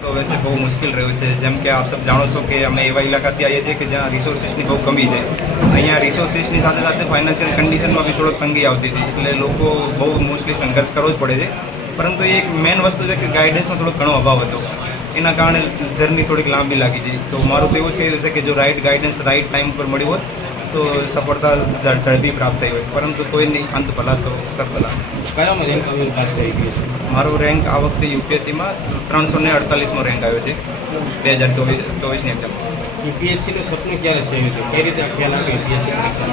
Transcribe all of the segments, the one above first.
तो वैसे बहुत मुश्किल રહ્યું છે। જેમ કે આપ સબ જાણો છો કે અમે એવા ઇલાકાથી આવીએ છીએ કે જ્યાં રિસોર્સિસની બહુ કમી છે। અહીંયા રિસોર્સિસની સાથે સાથે ફાઇનાન્શિયલ કન્ડિશનમાં બી થોડોક તંગી આવતી હતી, એટલે લોકો બહુ મોસ્ટલી સંઘર્ષ કરવો જ પડે છે। પરંતુ એક મેઇન વસ્તુ છે કે ગાઈડન્સનો થોડો ઘણો અભાવ હતો, એના કારણે જર્ની થોડીક લાંબી લાગી છે। તો મારું તો એવું જ કહેવું છે કે જો રાઇટ ગાઈડન્સ રાઇટ ટાઈમ પર મળ્યું હોત તો સફળતા ઝડપી પ્રાપ્ત થઈ હોય, પરંતુ કોઈ નહીં, અંત ભલા તો સબ ભલા। કયામાં રેન્ક આવ્યો પાસ થઈ ગયો છે? મારો રેન્ક આ વખતે યુપીએસસીમાં 348મો રેન્ક આવ્યો છે 2024ની એક્ઝામમાં। યુપીએસસીનું સપનું ક્યારે છે? કઈ રીતે ખ્યાલ આવ્યો યુપીએસસી પરીક્ષા?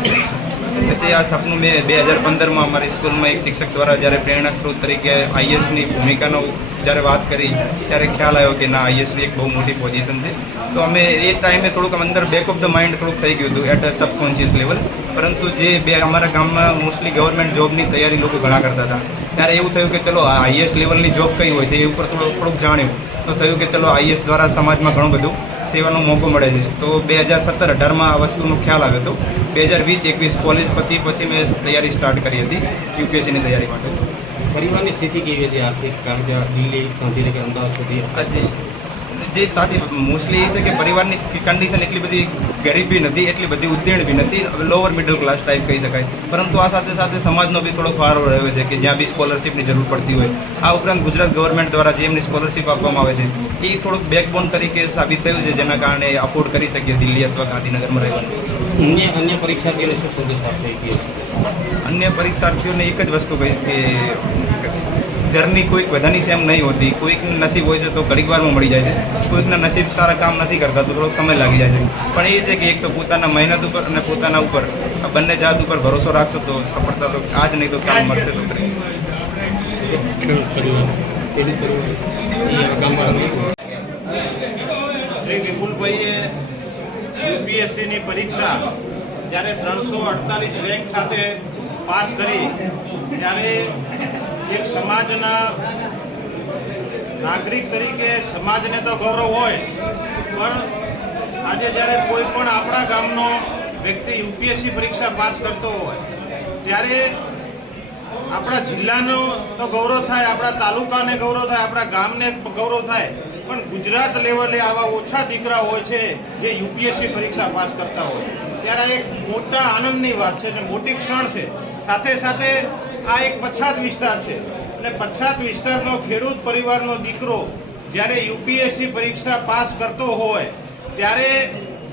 પછી આ સપનું મેં 2015માં અમારી સ્કૂલમાં એક શિક્ષક દ્વારા જ્યારે પ્રેરણા સ્ત્રોત તરીકે આઈએસની ભૂમિકાનો જ્યારે વાત કરી ત્યારે ખ્યાલ આવ્યો કે ના, આઈએસની એક બહુ મોટી પોઝિશન છે। તો અમે એ ટાઈમે થોડુંક અંદર બેક ઓફ ધ માઇન્ડ થોડુંક થઈ ગયું હતું એટ અ સબકોન્શિયસ લેવલ, પરંતુ જે અમારા ગામમાં મોસ્ટલી ગવર્મેન્ટ જોબની તૈયારી લોકો ઘણા કરતા હતા, ત્યારે એવું થયું કે ચલો આ આઈએસ લેવલની જોબ કઈ હોય છે એ ઉપર થોડુંક જાણ્યું, તો થયું કે ચલો આઈએસ દ્વારા સમાજમાં ઘણું બધું સેવાનો મોકો મળે છે। તો 2017-18માં આ વસ્તુનો ખ્યાલ આવ્યો હતો। 2020-21 કોલેજ પછી મેં તૈયારી સ્ટાર્ટ કરી હતી યુપીએસસીની તૈયારી માટે। પરિવારની સ્થિતિ કેવી હતી આર્થિક? કારણ કે દિલ્હી, ગાંધીનગર, અમદાવાદ સુધી આજે જે સાથી મોસ્ટલી એ છે કે પરિવારની કન્ડિશન એટલી બધી ગરીબ બી નથી, એટલી બધી ઉત્તીર્ણ બી નથી, લોઅર મિડલ ક્લાસ ટાઈપ કહી શકાય, પરંતુ આ સાથે સાથે સમાજનો બી થોડો ફાળો રહ્યો છે કે જ્યાં બી સ્કોલરશિપની જરૂર પડતી હોય। આ ઉપરાંત ગુજરાત ગવર્મેન્ટ દ્વારા જે એમની સ્કોલરશિપ આપવામાં આવે છે એ થોડુંક બેકબોન તરીકે સાબિત થયું છે, જેના કારણે અફોર્ડ કરી શકીએ દિલ્હી અથવા ગાંધીનગરમાં રહેવાનું। અન્ય પરીક્ષાર્થીઓને શું સંદેશ આપશો યુપીએસસી? અન્ય પરીક્ષાર્થીઓને એક જ વસ્તુ કહીશ કે જર્ની કોઈક બધાની સેમ નહીં હોતી, કોઈકનું નસીબ હોય છે તો ઘડીક વારમાં મળી જાય છે, કોઈકના નસીબ સારા કામ નથી કરતા તો થોડોક સમય લાગી જાય છે। પણ એ છે કે એક તો પોતાના મહેનત ઉપર અને પોતાના ઉપર આ બંને જાત ઉપર ભરોસો રાખશો તો સફળતા તો આજ નહીં તો કામ મળશે તો કરી। શ્રી વિપુલભાઈએ યુપીએસસીની પરીક્ષા જ્યારે 348 રેન્ક સાથે પાસ કરી ત્યારે એક સમાજના નાગરિક તરીકે સમાજને તો ગૌરવ હોય, પણ આજે જ્યારે કોઈ પણ આપણા ગામનો વ્યક્તિ યુપીએસસી પરીક્ષા પાસ કરતો હોય ત્યારે આપણા જિલ્લાનો તો ગૌરવ થાય, આપણા તાલુકાને ગૌરવ થાય, આપણા ગામને ગૌરવ થાય, પણ ગુજરાત લેવલે આવા ઓછા દીકરા હોય છે જે યુપીએસસી પરીક્ષા પાસ કરતા હોય ત્યારે એક મોટા આનંદની વાત છે અને મોટી ક્ષણ છે। સાથે સાથે આ એક પછાત વિસ્તાર છે અને પછાત વિસ્તારનો ખેડૂત પરિવારનો દીકરો જ્યારે યુપીએસસી પરીક્ષા પાસ કરતો હોય ત્યારે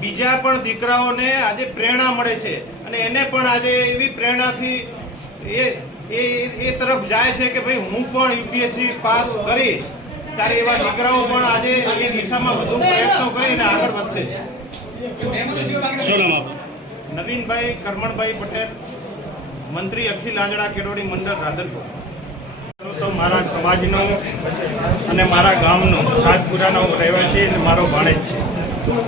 બીજા પણ દીકરાઓને આજે પ્રેરણા મળે છે અને એને પણ આજે એવી પ્રેરણાથી એ તરફ જાય છે કે ભાઈ હું પણ યુપીએસસી પાસ કરીશ, ત્યારે એવા દીકરાઓ પણ આજે એ દિશામાં વધુ પ્રયત્નો કરીને આગળ વધશે। નવીનભાઈ કરમણભાઈ પટેલ, મંત્રી અખિલ આંજણા કેળવણી મંડળ, રાધનપુર। તો મારા સમાજનો અને મારા ગામનો સાતપુરાનો રહેવાસી અને મારો ભાણેજ છે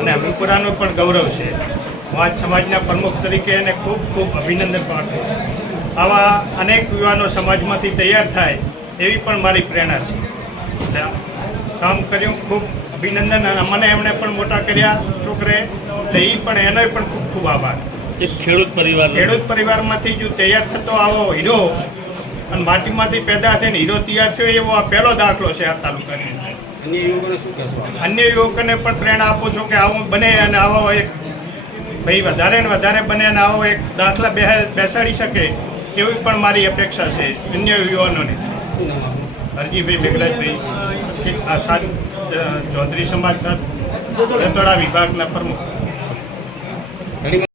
અને અમીપુરાનું પણ ગૌરવ છે। હું આજ સમાજના પ્રમુખ તરીકે એને ખૂબ ખૂબ અભિનંદન પાઠવું છું। આવા અનેક યુવાનો સમાજમાંથી તૈયાર થાય એવી પણ મારી પ્રેરણા છે। એટલે કામ કર્યું, ખૂબ અભિનંદન, અને મને એમણે પણ મોટા કર્યા છોકરે, એટલે એ પણ એનો પણ ખૂબ ખૂબ આભાર। એક ખેડૂત પરિવારમાંથી જો તૈયાર થતો આવો હીરો અને માટીમાંથી પેદા થઈને હીરો તૈયાર થયો એવો આ પહેલો દાખલો છે આ તાલુકાની અંદર। અન્ય યુવકોને શું કહેશો? અન્ય યુવકોને પણ પ્રેરણા આપું છું કે આવું બને અને આવો એક ભાઈ વધારે ને વધારે બને અને આવો એક દાખલા બેસાડી શકે એવી પણ મારી અપેક્ષા છે અન્ય યુવાનોને। શું નામ આપનું? હરજીભાઈ મેઘરાજભાઈ, આ સાત ચૌધરી સમાજ સાત રતોડા વિભાગના પ્રમુખ।